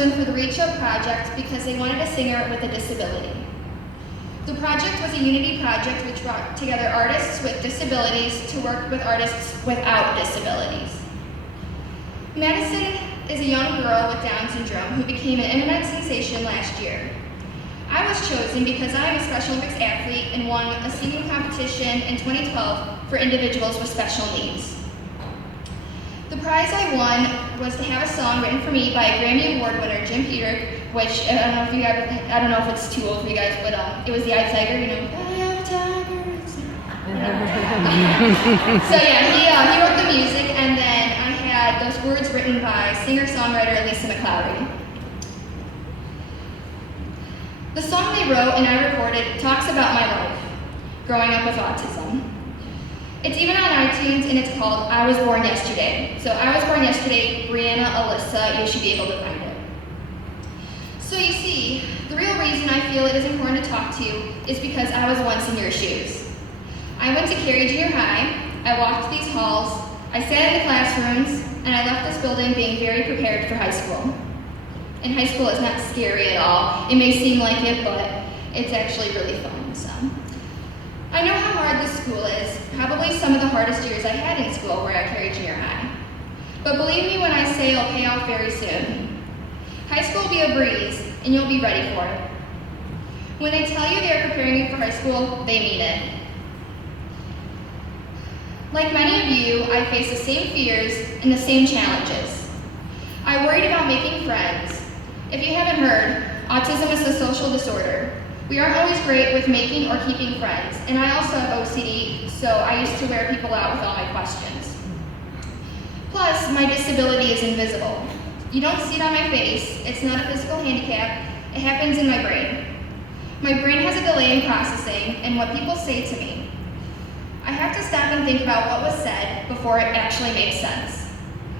chosen for the Reach Out project because they wanted a singer with a disability. The project was a unity project which brought together artists with disabilities to work with artists without disabilities. Madison is a young girl with Down syndrome who became an internet sensation last year. I was chosen because I am a Special Olympics athlete and won a singing competition in 2012 for individuals with special needs. The prize I won was to have a song written for me by a Grammy Award winner, Jim Peter, which I don't know if it's too old for you guys, but it was the I Tiger, you know. I have a tiger. So yeah, he wrote the music, and then I had those words written by singer-songwriter Lisa McLeody. The song they wrote and I recorded talks about my life, growing up with autism. It's even on iTunes, and it's called I Was Born Yesterday. So I Was Born Yesterday, Breanna, Alyssa, you should be able to find it. So you see, the real reason I feel it is important to talk to you is because I was once in your shoes. I went to Cary Junior High, I walked these halls, I sat in the classrooms, and I left this building being very prepared for high school. And high school is not scary at all. It may seem like it, but it's actually really fun. So I know how hard this school is. Probably some of the hardest years I had in school were at Cary Junior High. But believe me when I say it'll pay off very soon. High school will be a breeze, and you'll be ready for it. When they tell you they're preparing you for high school, they mean it. Like many of you, I face the same fears and the same challenges. I worried about making friends. If you haven't heard, autism is a social disorder. We aren't always great with making or keeping friends, and I also have OCD, so I used to wear people out with all my questions. Plus, my disability is invisible. You don't see it on my face, it's not a physical handicap, it happens in my brain. My brain has a delay in processing and what people say to me. I have to stop and think about what was said before it actually makes sense.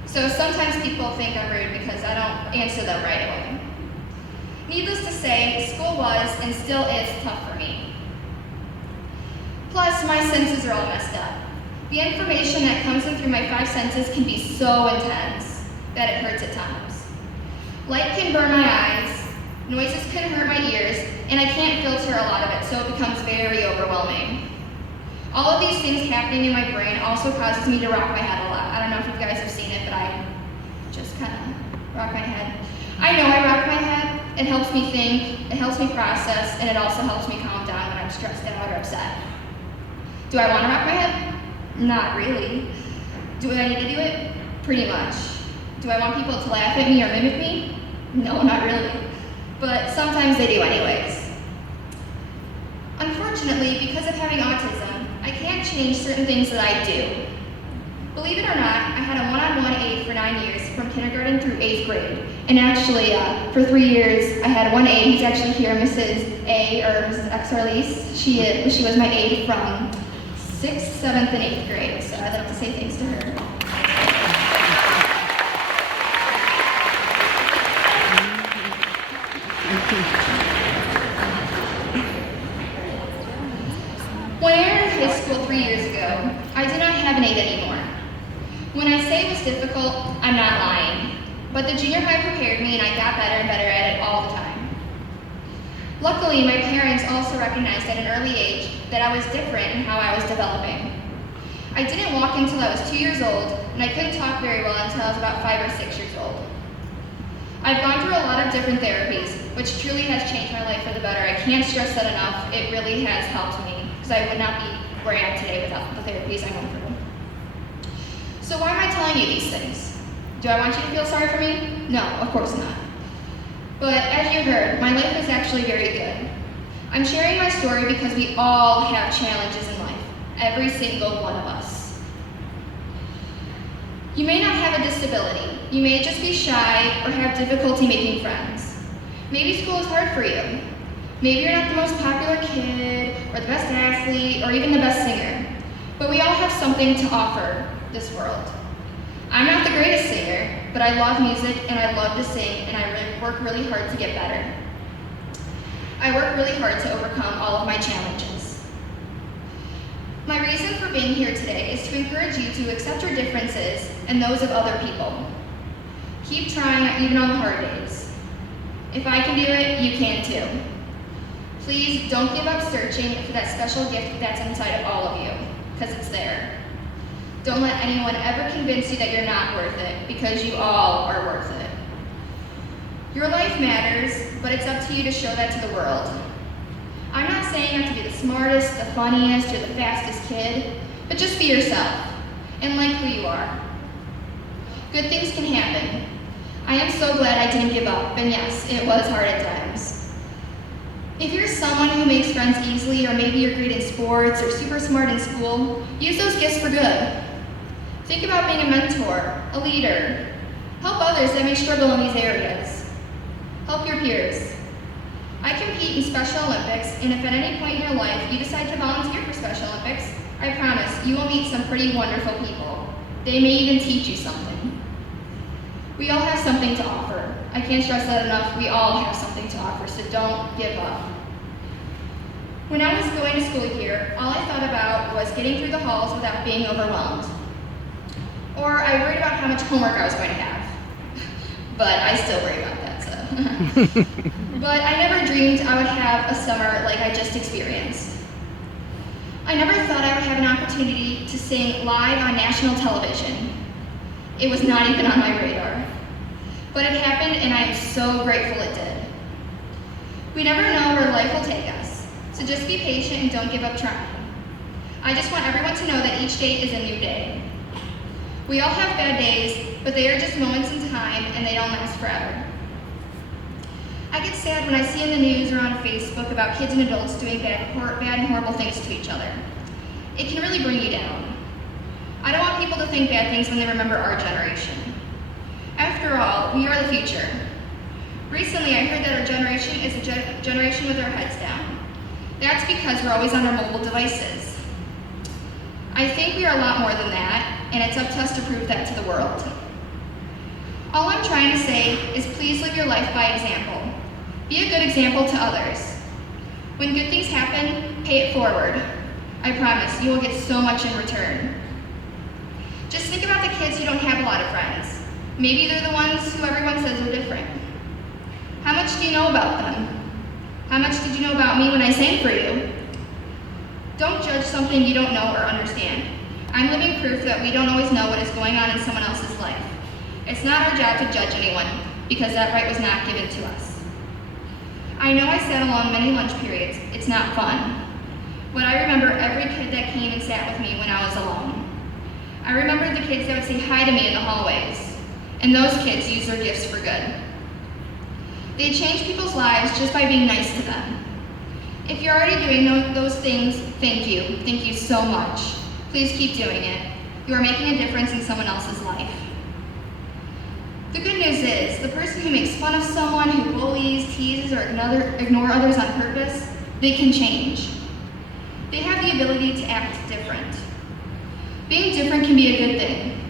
So sometimes people think I'm rude because I don't answer them right away. Needless to say, school was and still is tough for me. Plus, my senses are all messed up. The information that comes in through my 5 senses can be so intense that it hurts at times. Light can burn my eyes, noises can hurt my ears, and I can't filter a lot of it, so it becomes very overwhelming. All of these things happening in my brain also causes me to rock my head a lot. I don't know if you guys have seen it, but I just kind of rock my head. I know I rock my head. It helps me think, it helps me process, and it also helps me calm down when I'm stressed out or upset. Do I want to rock my head? Not really. Do I need to do it? Pretty much. Do I want people to laugh at me or mimic me? No, not really. But sometimes they do anyways. Unfortunately, because of having autism, I can't change certain things that I do. Believe it or not, I had a one-on-one aide for 9 years, from kindergarten through 8th grade. And actually, for 3 years, I had one aide who's actually here, Mrs. A, or Mrs. X Arlise. She was my aide from 6th, 7th, and 8th grade, so I'd like to say thanks to her. When I entered high school 3 years ago, I did not have an aide anymore. When I say it was difficult, I'm not lying. But the junior high prepared me and I got better and better at it all the time. Luckily, my parents also recognized at an early age that I was different in how I was developing. I didn't walk until I was 2 years old, and I couldn't talk very well until I was about 5 or 6 years old. I've gone through a lot of different therapies, which truly has changed my life for the better. I can't stress that enough. It really has helped me, because I would not be where I am today without the therapies I went through. So why am I telling you these things? Do I want you to feel sorry for me? No, of course not. But as you heard, my life is actually very good. I'm sharing my story because we all have challenges in life, every single one of us. You may not have a disability. You may just be shy or have difficulty making friends. Maybe school is hard for you. Maybe you're not the most popular kid, or the best athlete, or even the best singer. But we all have something to offer this world. I'm not the greatest singer, but I love music and I love to sing, and I work really hard to get better. I work really hard to overcome all of my challenges. My reason for being here today is to encourage you to accept your differences and those of other people. Keep trying even on the hard days. If I can do it, you can too. Please don't give up searching for that special gift that's inside of all of you, because it's there. Don't let anyone ever convince you that you're not worth it, because you all are worth it. Your life matters, but it's up to you to show that to the world. I'm not saying you have to be the smartest, the funniest, or the fastest kid, but just be yourself, and like who you are. Good things can happen. I am so glad I didn't give up, and yes, it was hard at times. If you're someone who makes friends easily, or maybe you're great in sports or super smart in school, use those gifts for good. Think about being a mentor, a leader. Help others that may struggle in these areas. Help your peers. I compete in Special Olympics, and if at any point in your life you decide to volunteer for Special Olympics, I promise you will meet some pretty wonderful people. They may even teach you something. We all have something to offer. I can't stress that enough. We all have something to offer, so don't give up. When I was going to school here, all I thought about was getting through the halls without being overwhelmed. Or I worried about how much homework I was going to have. But I still worry about that, so. But I never dreamed I would have a summer like I just experienced. I never thought I would have an opportunity to sing live on national television. It was not even on my radar. But it happened, and I am so grateful it did. We never know where life will take us, so just be patient and don't give up trying. I just want everyone to know that each day is a new day. We all have bad days, but they are just moments in time, and they don't last forever. I get sad when I see in the news or on Facebook about kids and adults doing bad and horrible things to each other. It can really bring you down. I don't want people to think bad things when they remember our generation. After all, we are the future. Recently, I heard that our generation is a generation with our heads down. That's because we're always on our mobile devices. I think we are a lot more than that, and it's up to us to prove that to the world. All I'm trying to say is please live your life by example. Be a good example to others. When good things happen, pay it forward. I promise you will get so much in return. Just think about the kids who don't have a lot of friends. Maybe they're the ones who everyone says are different. How much do you know about them? How much did you know about me when I sang for you? Don't judge something you don't know or understand. I'm living proof that we don't always know what is going on in someone else's life. It's not our job to judge anyone, because that right was not given to us. I know I sat along many lunch periods. It's not fun. But I remember every kid that came and sat with me when I was alone. I remembered the kids that would say hi to me in the hallways, and those kids used their gifts for good. They change people's lives just by being nice to them. If you're already doing those things, thank you. Thank you so much. Please keep doing it. You are making a difference in someone else's life. The good news is, the person who makes fun of someone, who bullies, teases, or ignore others on purpose, they can change. They have the ability to act different. Being different can be a good thing,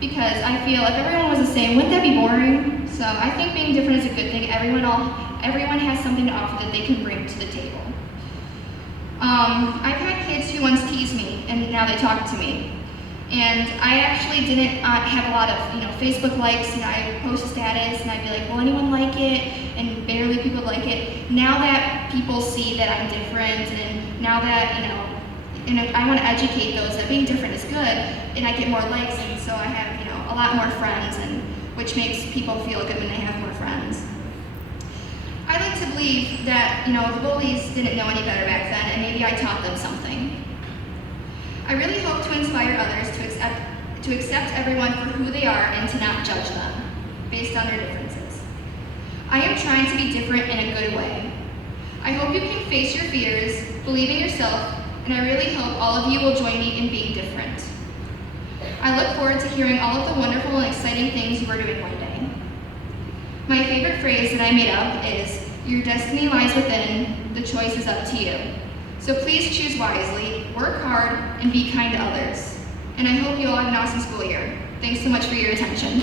because I feel if everyone was the same, wouldn't that be boring? So I think being different is a good thing. Everyone has something to offer that they can bring to the table. I've had kids who once teased me, and now they talk to me. And I actually didn't have a lot of Facebook likes, and I would post a status, and I'd be like, will anyone like it? And barely people like it. Now that people see that I'm different, and now that, and I want to educate those that being different is good, and I get more likes, and so I have, a lot more friends, and which makes people feel good when they have more friends. I like to believe that, the bullies didn't know any better back then, and maybe I taught them something. I really hope to inspire others to accept everyone for who they are and to not judge them based on their differences. I am trying to be different in a good way. I hope you can face your fears, believe in yourself, and I really hope all of you will join me in being different. I look forward to hearing all of the wonderful and exciting things you are doing one day. My favorite phrase that I made up is, your destiny lies within, the choice is up to you. So please choose wisely, work hard, and be kind to others. And I hope you all have an awesome school year. Thanks so much for your attention.